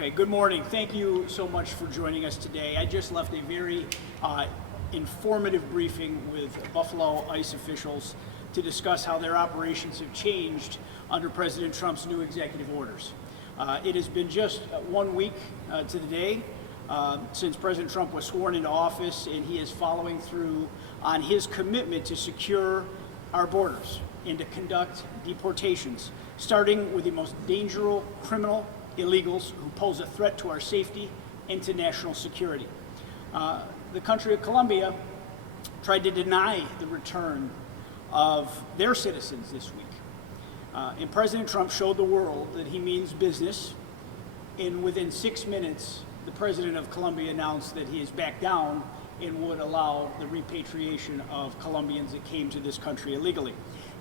Okay, good morning. Thank you so much for joining us today. I just left a very informative briefing with Buffalo ICE officials to discuss how their operations have changed under President Trump's new executive orders. It has been just 1 week to the day since President Trump was sworn into office, and he is following through on his commitment to secure our borders and to conduct deportations, starting with the most dangerous criminal illegals who pose a threat to our safety and to national security. The country of Colombia tried to deny the return of their citizens this week. And President Trump showed the world that he means business, and within 6 minutes, the president of Colombia announced that he is back down and would allow the repatriation of Colombians that came to this country illegally.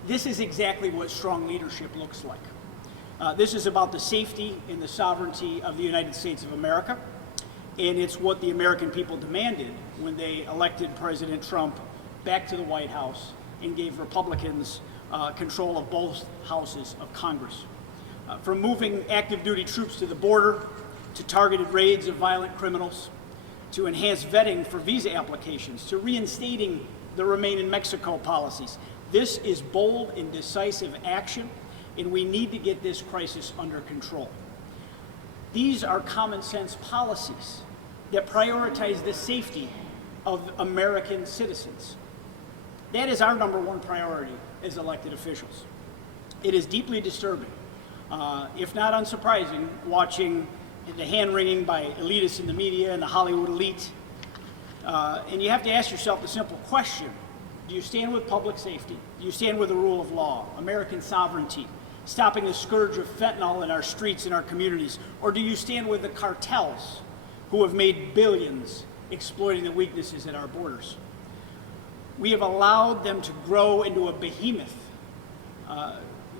This is exactly what strong leadership looks like. This is about the safety and the sovereignty of the United States of America, and it's what the American people demanded when they elected President Trump back to the White House and gave Republicans control of both houses of Congress. From moving active duty troops to the border, to targeted raids of violent criminals, to enhanced vetting for visa applications, to reinstating the Remain in Mexico policies. This is bold and decisive action, and we need to get this crisis under control. These are common sense policies that prioritize the safety of American citizens. That is our #1 priority as elected officials. It is deeply disturbing, if not unsurprising, watching the hand-wringing by elitists in the media and the Hollywood elite. And you have to ask yourself the simple question: do you stand with public safety? Do you stand with the rule of law, American sovereignty, stopping the scourge of fentanyl in our streets and our communities? Or do you stand with the cartels who have made billions exploiting the weaknesses at our borders? We have allowed them to grow into a behemoth,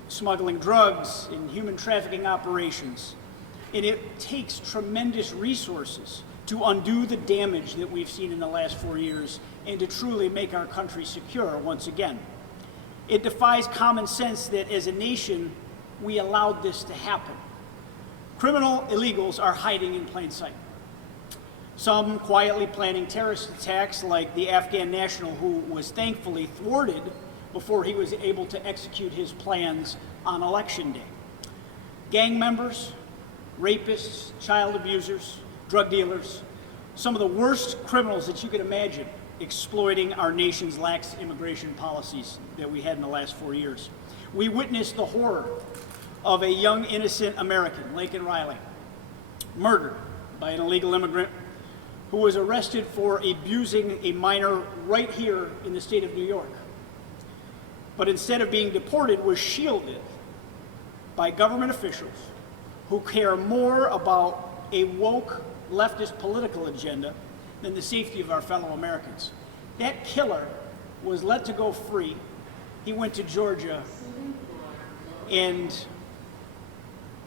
smuggling drugs and human trafficking operations. And it takes tremendous resources to undo the damage that we've seen in the last 4 years and to truly make our country secure once again. It defies common sense that as a nation, we allowed this to happen. Criminal illegals are hiding in plain sight. Some quietly planning terrorist attacks, like the Afghan national who was thankfully thwarted before he was able to execute his plans on Election Day. Gang members, rapists, child abusers, drug dealers, some of the worst criminals that you could imagine, exploiting our nation's lax immigration policies that we had in the last 4 years. We witnessed the horror of a young, innocent American, Laken Riley, murdered by an illegal immigrant who was arrested for abusing a minor right here in the state of New York. But instead of being deported, was shielded by government officials who care more about a woke leftist political agenda than the safety of our fellow Americans. That killer was let to go free. He went to Georgia and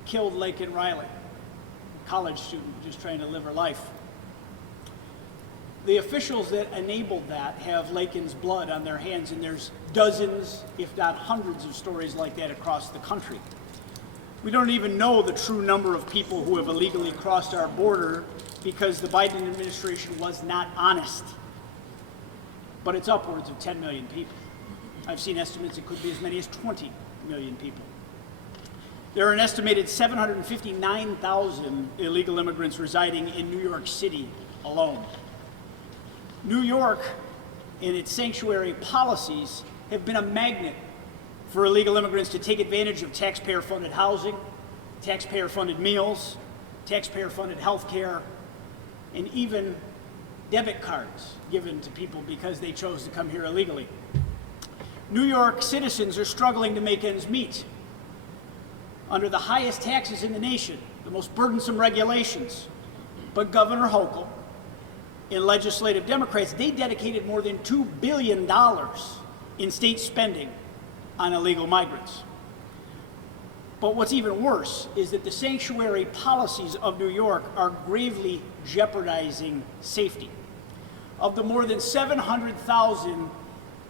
killed Laken Riley, a college student just trying to live her life. The officials that enabled that have Laken's blood on their hands, and there's dozens, if not hundreds, of stories like that across the country. We don't even know the true number of people who have illegally crossed our border because the Biden administration was not honest. But it's upwards of 10 million people. I've seen estimates it could be as many as 20 million people. There are an estimated 759,000 illegal immigrants residing in New York City alone. New York and its sanctuary policies have been a magnet for illegal immigrants to take advantage of taxpayer-funded housing, taxpayer-funded meals, taxpayer-funded health care, and even debit cards given to people because they chose to come here illegally. New York citizens are struggling to make ends meet under the highest taxes in the nation, the most burdensome regulations. But Governor Hochul and legislative Democrats, they dedicated more than $2 billion in state spending on illegal migrants. But what's even worse is that the sanctuary policies of New York are gravely jeopardizing safety. Of the more than 700,000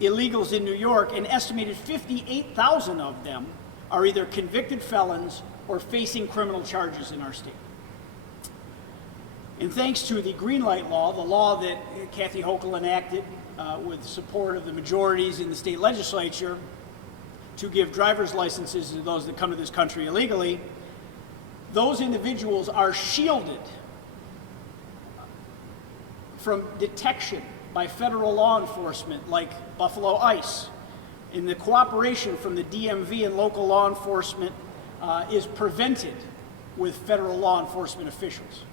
illegals in New York, an estimated 58,000 of them are either convicted felons or facing criminal charges in our state. And thanks to the green light law, the law that Kathy Hochul enacted with support of the majorities in the state legislature to give driver's licenses to those that come to this country illegally, those individuals are shielded from detection by federal law enforcement like Buffalo ICE. And the cooperation from the DMV and local law enforcement is prevented with federal law enforcement officials.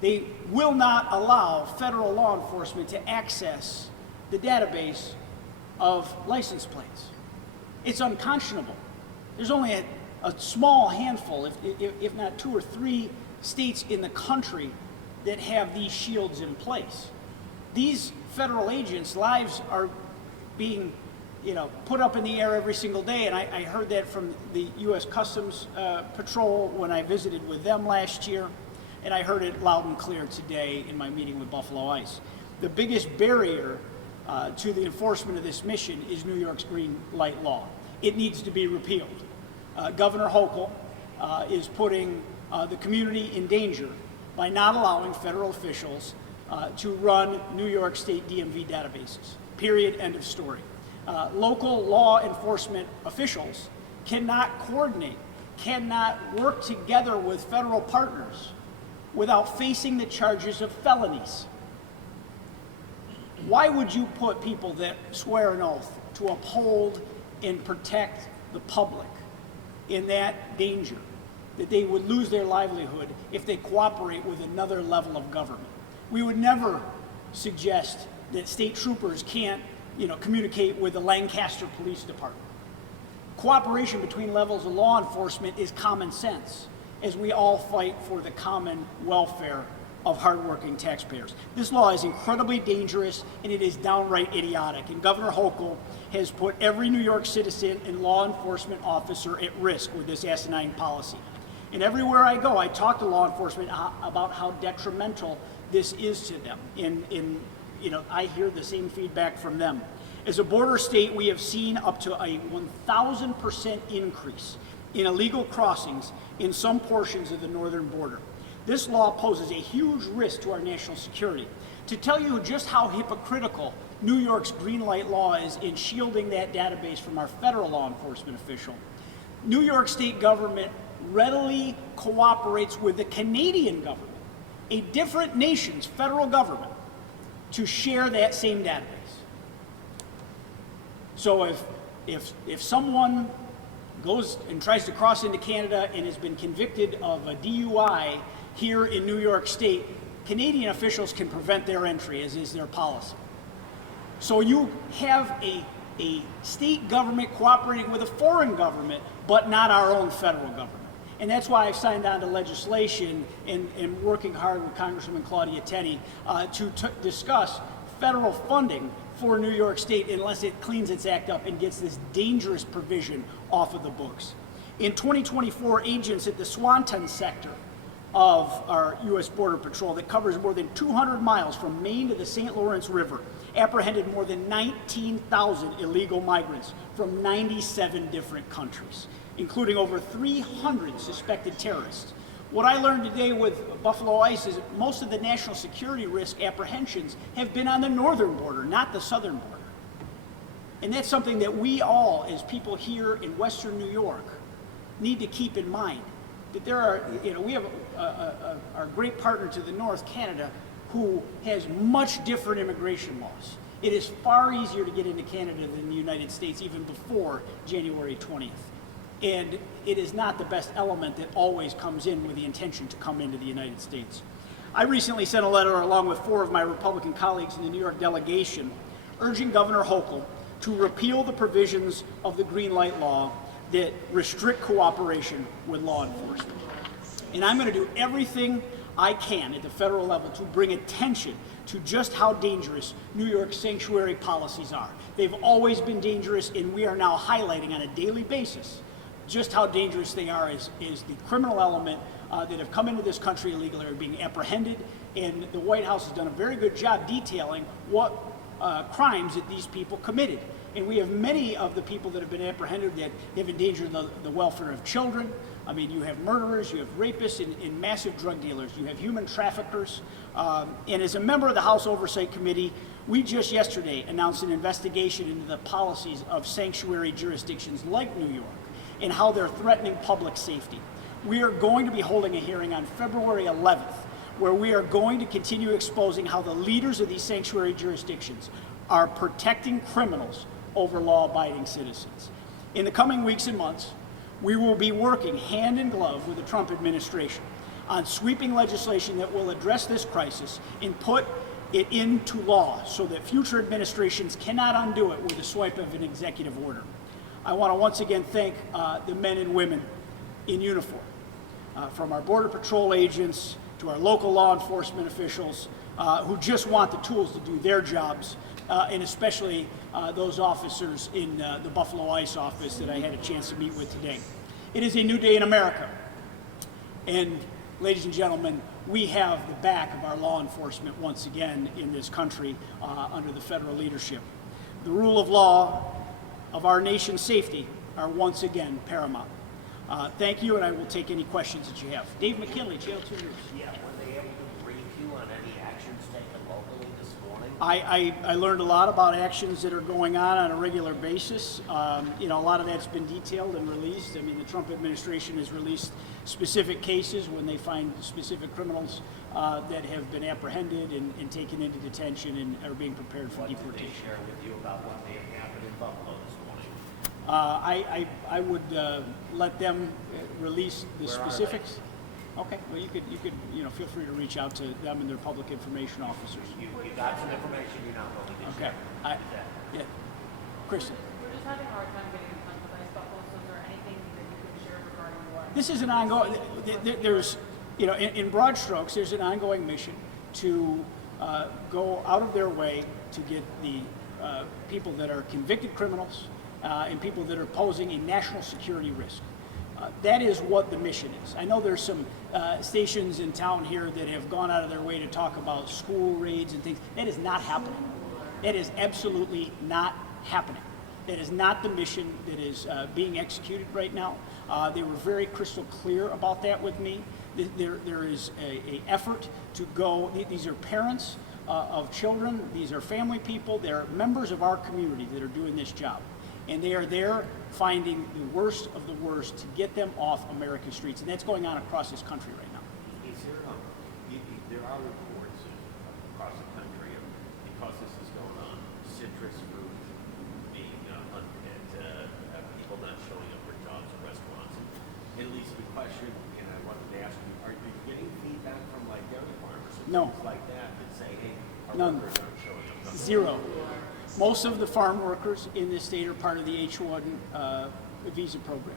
They will not allow federal law enforcement to access the database of license plates. It's unconscionable. There's only a small handful, if not 2 or 3 states in the country that have these shields in place. These federal agents' lives are being put up in the air every single day, and I heard that from the U.S. Customs Patrol when I visited with them last year, and I heard it loud and clear today in my meeting with Buffalo ICE. The biggest barrier to the enforcement of this mission is New York's green light law. It needs to be repealed. Governor Hochul is putting the community in danger by not allowing federal officials to run New York State DMV databases. Period, end of story. Local law enforcement officials cannot coordinate, cannot work together with federal partners without facing the charges of felonies. Why would you put people that swear an oath to uphold and protect the public in that danger, that they would lose their livelihood if they cooperate with another level of government? We would never suggest that state troopers can't communicate with the Lancaster Police Department. Cooperation between levels of law enforcement is common sense, as we all fight for the common welfare of hardworking taxpayers. This law is incredibly dangerous, and it is downright idiotic. And Governor Hochul has put every New York citizen and law enforcement officer at risk with this asinine policy. And everywhere I go, I talk to law enforcement about how detrimental this is to them. I hear the same feedback from them. As a border state, we have seen up to a 1,000% increase in illegal crossings in some portions of the northern border. This law poses a huge risk to our national security. To tell you just how hypocritical New York's green light law is in shielding that database from our federal law enforcement official, New York state government readily cooperates with the Canadian government, a different nation's federal government, to share that same database. So if someone goes and tries to cross into Canada and has been convicted of a DUI here in New York State, Canadian officials can prevent their entry, as is their policy. So you have a state government cooperating with a foreign government, but not our own federal government. And that's why I've signed on to legislation and working hard with Congresswoman Claudia Tenney to discuss federal funding for New York State unless it cleans its act up and gets this dangerous provision off of the books. In 2024, agents at the Swanton sector of our U.S. Border Patrol that covers more than 200 miles from Maine to the St. Lawrence River apprehended more than 19,000 illegal migrants from 97 different countries, including over 300 suspected terrorists. What I learned today with Buffalo ICE is that most of the national security risk apprehensions have been on the northern border, not the southern border. And that's something that we all, as people here in Western New York, need to keep in mind. That there are, we have our great partner to the north, Canada, who has much different immigration laws. It is far easier to get into Canada than the United States, even before January 20th. And it is not the best element that always comes in with the intention to come into the United States. I recently sent a letter along with 4 of my Republican colleagues in the New York delegation urging Governor Hochul to repeal the provisions of the green light law that restrict cooperation with law enforcement. And I'm going to do everything I can at the federal level to bring attention to just how dangerous New York's sanctuary policies are. They've always been dangerous, and we are now highlighting on a daily basis just how dangerous they are is the criminal element that have come into this country illegally are being apprehended, and the White House has done a very good job detailing what crimes that these people committed. And we have many of the people that have been apprehended that have endangered the welfare of children, I mean, you have murderers, you have rapists, and massive drug dealers. You have human traffickers. And as a member of the House Oversight Committee, we just yesterday announced an investigation into the policies of sanctuary jurisdictions like New York and how they're threatening public safety. We are going to be holding a hearing on February 11th, where we are going to continue exposing how the leaders of these sanctuary jurisdictions are protecting criminals over law-abiding citizens. In the coming weeks and months, we will be working hand in glove with the Trump administration on sweeping legislation that will address this crisis and put it into law so that future administrations cannot undo it with a swipe of an executive order. I want to once again thank the men and women in uniform, from our Border Patrol agents to our local law enforcement officials who just want the tools to do their jobs, and especially those officers in the Buffalo ICE office that I had a chance to meet with today. It is a new day in America, and ladies and gentlemen, we have the back of our law enforcement once again in this country under the federal leadership. The rule of law of our nation's safety are once again paramount. Thank you, and I will take any questions that you have. Dave McKinley, Jail 2 News. Yeah, were they able to brief you on any actions taken locally this morning? I learned a lot about actions that are going on a regular basis. You know, a lot of that's been detailed and released. I mean, the Trump administration has released specific cases when they find specific criminals that have been apprehended and taken into detention and are being prepared for deportation. What did they share with you about what may have happened in Buffalo this morning? I would let them release the specifics. Okay. Well, you could feel free to reach out to them and their public information officers. You got some information you're not willing to share. Okay. Yeah. Kristen. We're just having a hard time getting in touch with ICE Buffalo, so is there anything that you can share regarding what? This is an ongoing. There's, in broad strokes, there's an ongoing mission to go out of their way to get the people that are convicted criminals and people that are posing a national security risk. That is what the mission is. I know there's some stations in town here that have gone out of their way to talk about school raids and things. That is not happening. That is absolutely not happening. That is not the mission that is being executed right now. They were very crystal clear about that with me. There is a effort to go. These are parents of children. These are family people. They're members of our community that are doing this job. And they are there finding the worst of the worst to get them off America's streets. And that's going on across this country right now. There are reports across the country of, because this is going on, citrus fruit being unfit, people not showing up for jobs at restaurants. And at least the question, and I wanted to ask you, are you getting feedback from like dairy farmers and No. things like that say, hey, our None. workers aren't showing up? Zero. Most of the farm workers in this state are part of the H-1 visa program,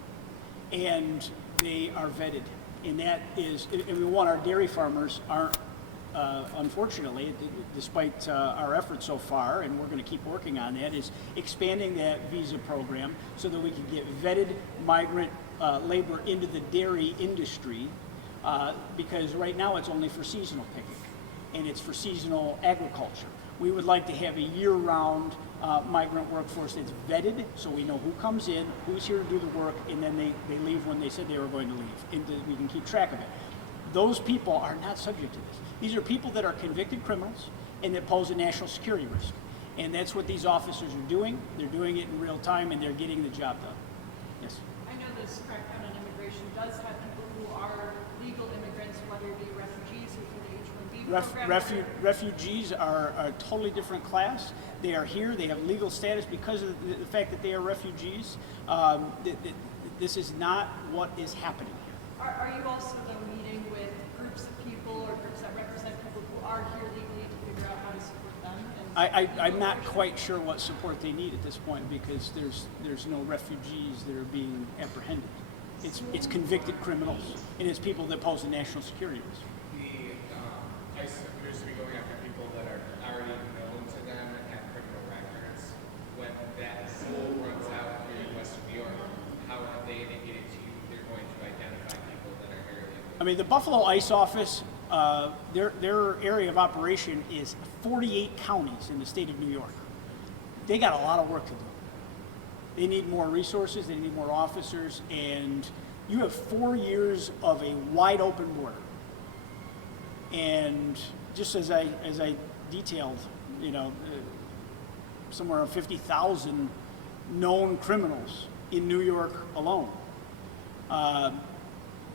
and they are vetted. And that is, and we want our dairy farmers aren't, unfortunately, despite our efforts so far, and we're going to keep working on that, is expanding that visa program so that we can get vetted migrant labor into the dairy industry, because right now it's only for seasonal picking, and it's for seasonal agriculture. We would like to have a year-round migrant workforce that's vetted, so we know who comes in, who's here to do the work, and then they leave when they said they were going to leave, and we can keep track of it. Those people are not subject to this. These are people that are convicted criminals and that pose a national security risk. And that's what these officers are doing. They're doing it in real time, and they're getting the job done. Yes? I know this crackdown on immigration does have people who are legal immigrants, whether it be refugees who for the H-1B program. Refugees are a totally different class. They are here. They have legal status because of the fact that they are refugees. This is not what is happening here. Are you also then meeting with groups of people or groups that represent people who are here legally to figure out how to support them? I'm not quite sure what support they need at this point because there's no refugees that are being apprehended. It's convicted criminals, and it's people that pose a national security risk. The ICE appears to be going after people that are already known to them and have criminal records. When that rule runs out here in Western New York, how have they indicated to you they're going to identify people that are here illegally? I mean, the Buffalo ICE office, their area of operation is 48 counties in the state of New York. They got a lot of work to do. They need more resources, they need more officers, and You have 4 years of a wide open border. And just as I detailed, somewhere around 50,000 known criminals in New York alone.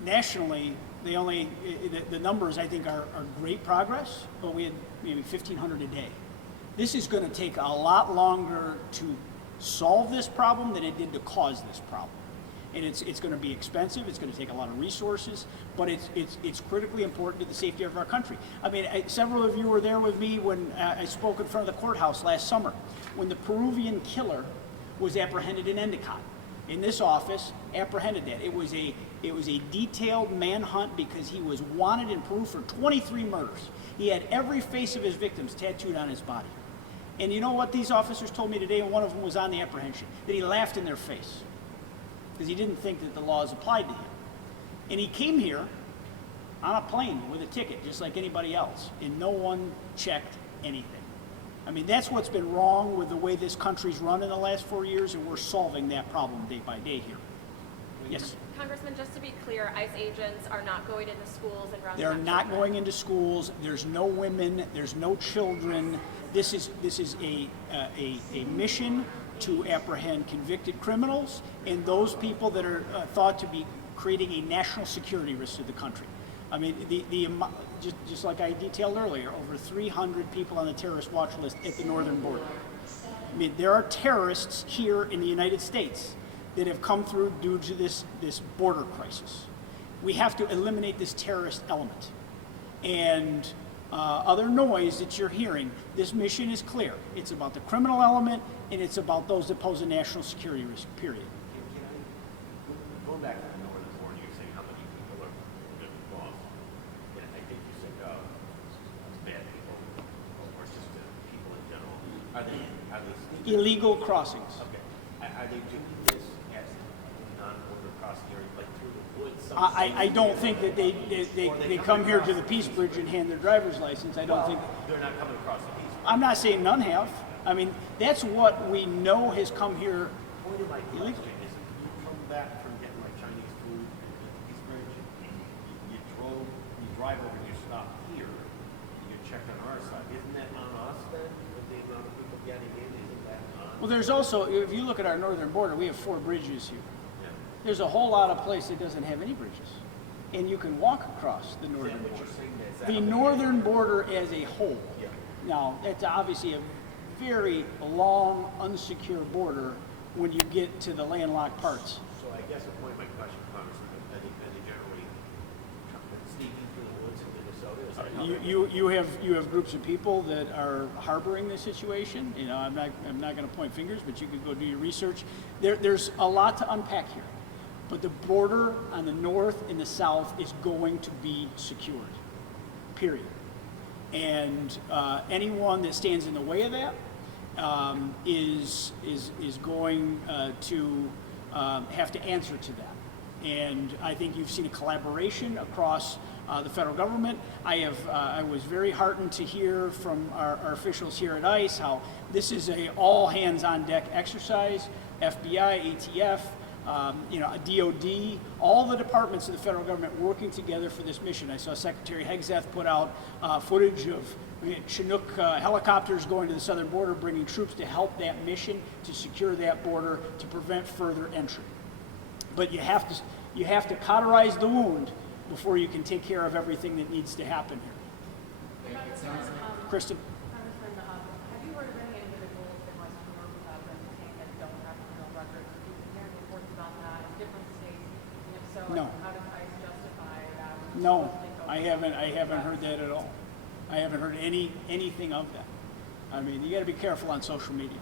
Nationally, the numbers I think are great progress, but we had maybe 1,500 a day. This is going to take a lot longer to solve this problem than it did to cause this problem. And it's going to be expensive, it's going to take a lot of resources, but it's critically important to the safety of our country. I mean, several of you were there with me when I spoke in front of the courthouse last summer, when the Peruvian killer was apprehended in Endicott. In this office, apprehended that. It was a detailed manhunt because he was wanted in Peru for 23 murders. He had every face of his victims tattooed on his body. And you know what these officers told me today, and one of them was on the apprehension, that he laughed in their face because he didn't think that the laws applied to him. And he came here on a plane with a ticket, just like anybody else, and no one checked anything. I mean, that's what's been wrong with the way this country's run in the last 4 years, and we're solving that problem day by day here. Yes? Congressman, just to be clear, ICE agents are not going into schools and rounding They're up not children. going into schools. There's no women. There's no children. This is a mission to apprehend convicted criminals and those people that are thought to be creating a national security risk to the country. I mean, just like I detailed earlier, over 300 people on the terrorist watch list at the northern border. I mean, there are terrorists here in the United States that have come through due to this border crisis. We have to eliminate this terrorist element. And other noise that you're hearing, this mission is clear. It's about the criminal element, and it's about those that pose a national security risk, period. Going back to the northern border, you're saying how many people are going to be lost. And I think you said it's bad people, or it's just people in general. Are they sneaking? Illegal crossings. Okay. Are they doing this as non-border crossing area, like through the woods? I don't think that they come here to the Peace Bridge and hand their driver's license. I don't think. They're not coming across the Peace Bridge. I'm not saying none have. I mean, that's what we know has come here Point of my illegally. question is, you come back from getting like Chinese food at the Peace Bridge, you drive over and you stop here, you check on our side. Isn't that on us then, with the amount of people getting in? Isn't that on? Well, there's also, if you look at our northern border, we have 4 bridges here. Yeah. There's a whole lot of place that doesn't have any bridges. And you can walk across the Is northern that what border. you're saying? Is that The how they- northern border as a whole. Yeah. Now, that's obviously a very long, unsecure border when you get to the landlocked parts. So I guess the point of my question, Congressman, are they generally sneaking through the woods in Minnesota? Is that how they- You have groups of people that are harboring the situation. You know, I'm not going to point fingers, but you could go do your research. There's a lot to unpack here, but the border on the north and the south is going to be secured. Period. And anyone that stands in the way of that is going to have to answer to that. And I think you've seen a collaboration across the federal government. I was very heartened to hear from our officials here at ICE how this is a all hands on deck exercise. FBI, ATF, DOD, all the departments of the federal government working together for this mission. I saw Secretary Hegseth put out footage of Chinook helicopters going to the southern border, bringing troops to help that mission, to secure that border, to prevent further entry. But you have to cauterize the wound before you can take care of everything that needs to happen here. It sounds like Kristen? Congressman, have you heard of any individuals in Western New York who have been detained that don't have criminal records? Have you been hearing reports about that in different states? And if so, No. how does ICE justify that? No, I haven't heard that at all. I haven't heard anything of that. I mean, you got to be careful on social media.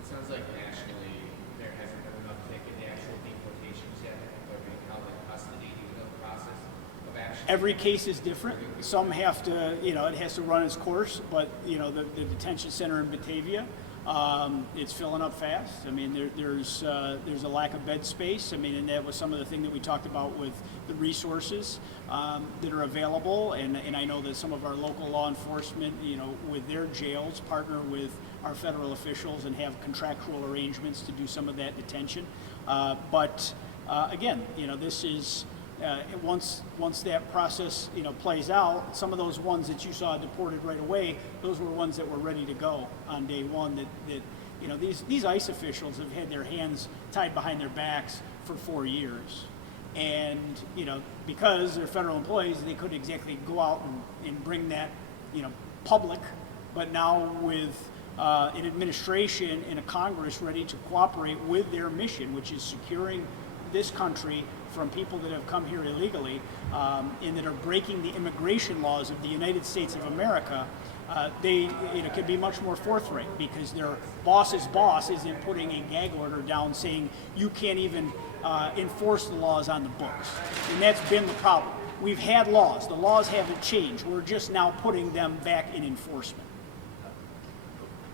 it sounds like nationally there hasn't been an uptick in the actual deportations yet. People are being held in custody due to the process of actually. Every case is different. Some have to, it has to run its course, but, the detention center in Batavia, it's filling up fast. I mean, there's a lack of bed space. I mean, and that was some of the thing that we talked about with the resources that are available. And I know that some of our local law enforcement, with their jails, partner with our federal officials and have contractual arrangements to do some of that detention. But again, this is once that process plays out. Some of those ones that you saw deported right away, those were ones that were ready to go on day one. That these ICE officials have had their hands tied behind their backs for 4 years. And, because they're federal employees, they couldn't exactly go out and bring that, public. But now with an administration and a Congress ready to cooperate with their mission, which is securing this country from people that have come here illegally and that are breaking the immigration laws of the United States of America, they can be much more forthright, because their boss's boss isn't putting a gag order down saying you can't even enforce the laws on the books. And that's been the problem. We've had laws. The laws haven't changed. We're just now putting them back in enforcement.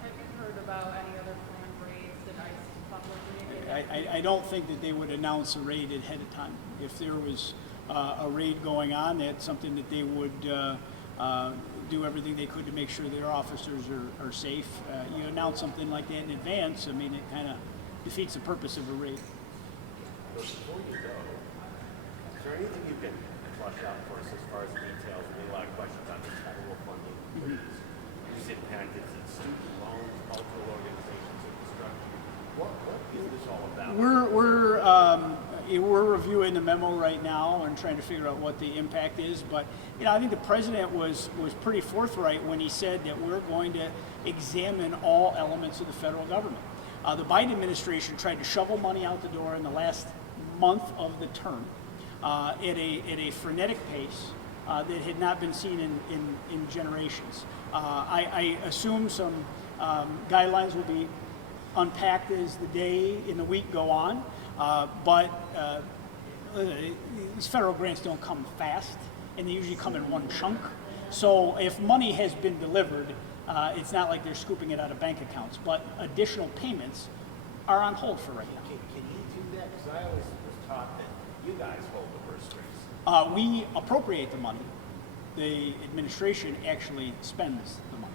Have you heard about any other planned raids that ICE is publicly? I don't think that they would announce a raid ahead of time. If there was a raid going on, that's something that they would do everything they could to make sure their officers are safe. You announce something like that in advance, it kind of defeats the purpose of a raid. So before you go, is there anything you can flush out for us as far as details? We have a lot of questions on this federal funding for these impacted student loans, cultural organizations, infrastructure. What is this all about? We're reviewing the memo right now and trying to figure out what the impact is. But I think the president was pretty forthright when he said that we're going to examine all elements of the federal government. The Biden administration tried to shovel money out the door in the last month of the term at a frenetic pace that had not been seen in generations. I assume some guidelines will be unpacked as the day and the week go on, but these federal grants don't come fast, and they usually come in one chunk. So if money has been delivered, it's not like they're scooping it out of bank accounts, but additional payments are on hold for right now. Can you do that? Because I always was taught that you guys hold the purse strings. We appropriate the money. The administration actually spends the money.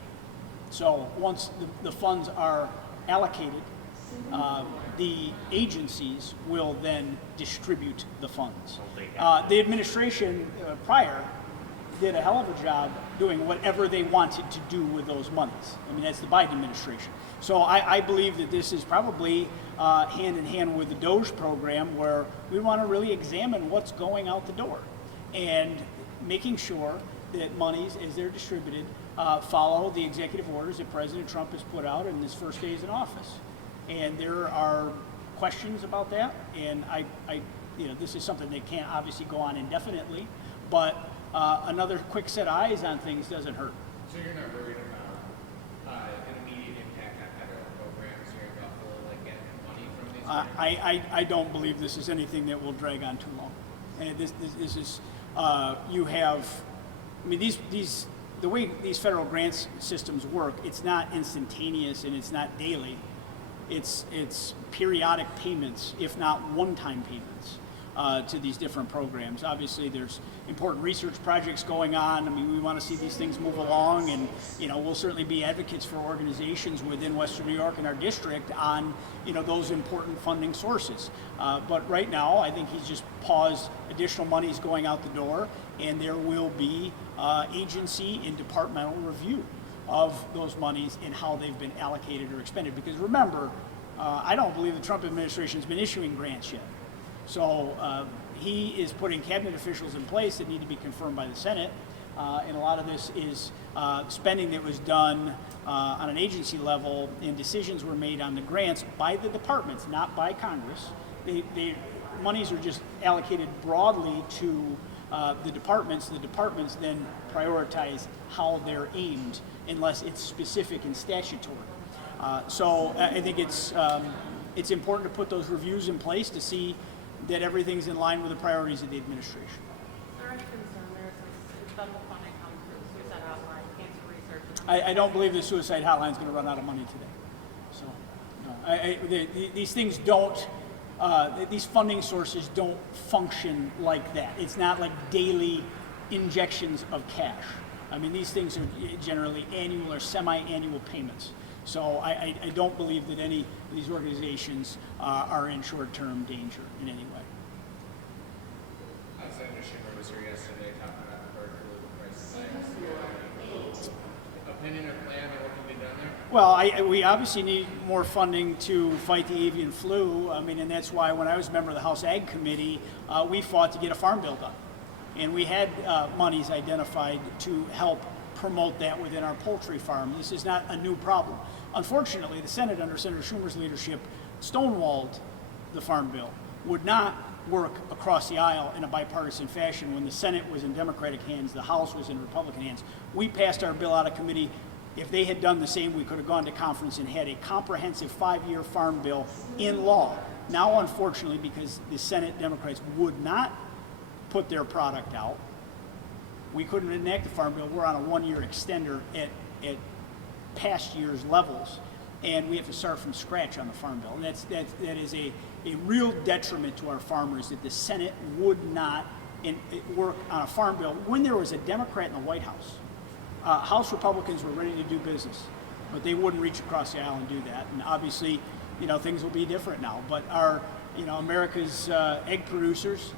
So once the funds are allocated, the agencies will then distribute the funds. The administration prior did a hell of a job doing whatever they wanted to do with those monies. That's the Biden administration. So I believe that this is probably hand in hand with the DOGE program, where we want to really examine what's going out the door and making sure that monies, as they're distributed, follow the executive orders that President Trump has put out in his first days in office. And there are questions about that, and this is something that can't obviously go on indefinitely, but another quick set of eyes on things doesn't hurt. So you're not worried about an immediate impact on federal programs here in Buffalo, like getting money from these grants? I don't believe this is anything that will drag on too long. And this is you have, the way these federal grants systems work, it's not instantaneous and it's not daily. It's periodic payments, if not one-time payments, to these different programs. Obviously, there's important research projects going on. We want to see these things move along, and we'll certainly be advocates for organizations within Western New York and our district on those important funding sources. But right now, I think he's just paused additional monies going out the door, and there will be agency and departmental review of those monies and how they've been allocated or expended. Because remember, I don't believe the Trump administration has been issuing grants yet. So he is putting cabinet officials in place that need to be confirmed by the Senate. And a lot of this is spending that was done on an agency level, and decisions were made on the grants by the departments, not by Congress. Monies are just allocated broadly to the departments. The departments then prioritize how they're aimed, unless it's specific and statutory. So I think it's important to put those reviews in place to see that everything's in line with the priorities of the administration. Is there any concern there since federal funding comes through suicide hotline, cancer research? I don't believe the suicide hotline is going to run out of money today. So, no, these things don't. These funding sources don't function like that. It's not like daily injections of cash. These things are generally annual or semi-annual payments. So I don't believe that any of these organizations are in short-term danger in any way. Senator Schumer was here yesterday talking about the bird flu, the price of eggs. Opinion or plan on what can be done there? Well, we obviously need more funding to fight the avian flu. I mean, and that's why when I was a member of the House Ag Committee, we fought to get a farm bill done. And we had monies identified to help promote that within our poultry farm. This is not a new problem. Unfortunately, the Senate, under Senator Schumer's leadership, stonewalled the farm bill, would not work across the aisle in a bipartisan fashion. When the Senate was in Democratic hands, the House was in Republican hands. We passed our bill out of committee. If they had done the same, we could have gone to conference and had a comprehensive 5-year farm bill in law. Now, unfortunately, because the Senate Democrats would not put their product out, we couldn't enact the farm bill. We're on a 1-year extender at past year's levels, and we have to start from scratch on the farm bill. And that is a real detriment to our farmers that the Senate would not work on a farm bill when there was a Democrat in the White House. House Republicans were ready to do business, but they wouldn't reach across the aisle and do that. And obviously, things will be different now. But our, America's egg producers,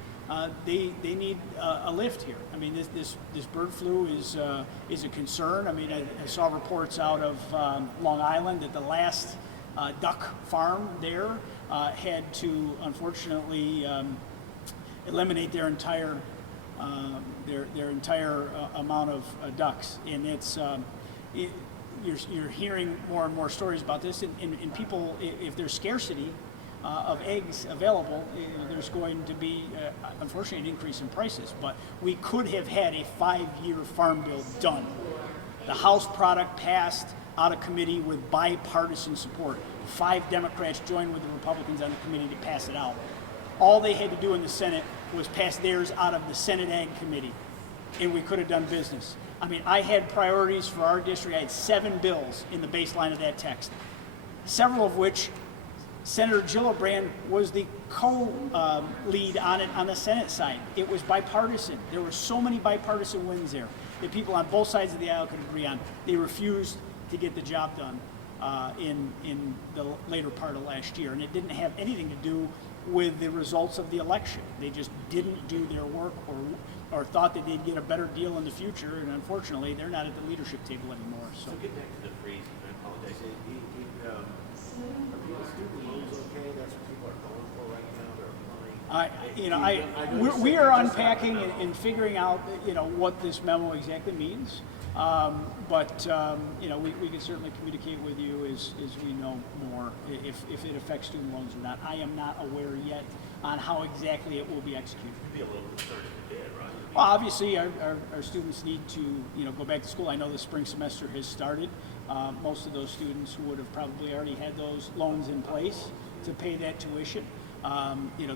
they need a lift here. I mean, this bird flu is a concern. I mean, I saw reports out of Long Island that the last duck farm there had to unfortunately eliminate their entire amount of ducks, and you're hearing more and more stories about this. And people, if there's scarcity of eggs available, there's going to be, unfortunately, an increase in prices. But we could have had a 5-year farm bill done. The House product passed out of committee with bipartisan support. 5 Democrats joined with the Republicans on the committee to pass it out. All they had to do in the Senate was pass theirs out of the Senate Ag Committee, and we could have done business. I mean, I had priorities for our district. I had 7 bills in the baseline of that text, several of which Senator Gillibrand was the co-lead on it on the Senate side. It was bipartisan. There were so many bipartisan wins there that people on both sides of the aisle could agree on. They refused to get the job done in the later part of last year, and it didn't have anything to do with the results of the election. They just didn't do their work or thought that they'd get a better deal in the future, and unfortunately, they're not at the leadership table anymore. So get back to the freeze, and I apologize. Are the student loans okay? That's what people are going for right now. They're applying. We are unpacking and figuring out, what this memo exactly means. But we can certainly communicate with you as we know more if it affects student loans or not. I am not aware yet on how exactly it will be executed. You'd be a little concerned if it did, right? Well, obviously, our students need to, go back to school. I know the spring semester has started. Most of those students would have probably already had those loans in place to pay that tuition.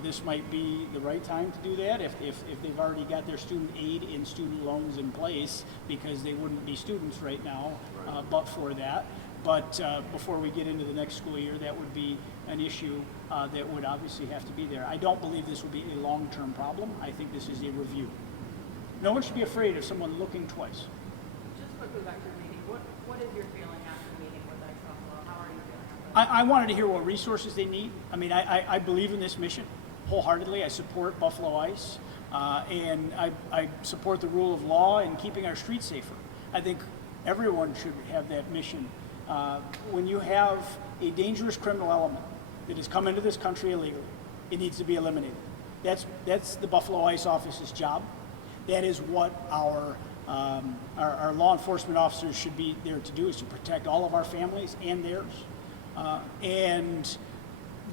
This might be the right time to do that if they've already got their student aid and student loans in place, because they wouldn't be students right now, but for that. But before we get into the next school year, that would be an issue that would obviously have to be there. I don't believe this will be a long-term problem. I think this is a review. No one should be afraid of someone looking twice. Just quickly back to the meeting, what is your feeling after the meeting with Ice Buffalo? How are you feeling? I wanted to hear what resources they need. I mean, I believe in this mission wholeheartedly. I support Buffalo Ice, and I support the rule of law and keeping our streets safer. I think everyone should have that mission. When you have a dangerous criminal element that has come into this country illegally, it needs to be eliminated. That's the Buffalo Ice office's job. That is what our law enforcement officers should be there to do, is to protect all of our families and theirs. And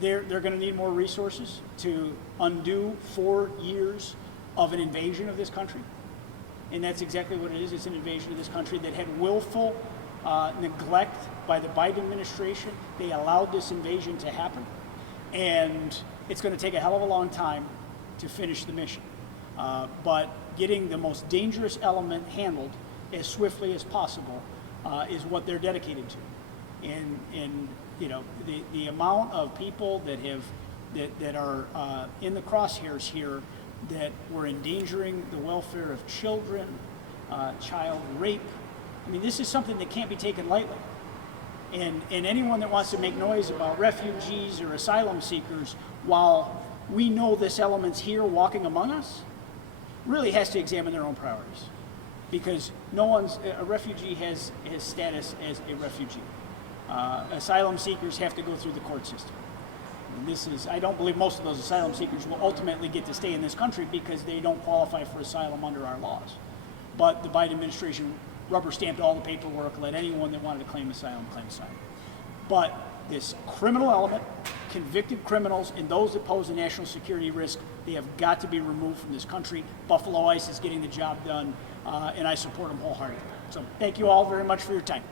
they're going to need more resources to undo 4 years of an invasion of this country. And that's exactly what it is. It's an invasion of this country that had willful neglect by the Biden administration. They allowed this invasion to happen. And it's going to take a hell of a long time to finish the mission. But getting the most dangerous element handled as swiftly as possible is what they're dedicated to. And the amount of people that are in the crosshairs here that were endangering the welfare of children, child rape. I mean, this is something that can't be taken lightly. And anyone that wants to make noise about refugees or asylum seekers while we know this element's here walking among us, really has to examine their own priorities, because a refugee has status as a refugee. Asylum seekers have to go through the court system. And I don't believe most of those asylum seekers will ultimately get to stay in this country because they don't qualify for asylum under our laws. But the Biden administration rubber stamped all the paperwork, let anyone that wanted to claim asylum claim asylum. But this criminal element, convicted criminals, and those that pose a national security risk, they have got to be removed from this country. Buffalo ICE is getting the job done, and I support them wholeheartedly. So thank you all very much for your time.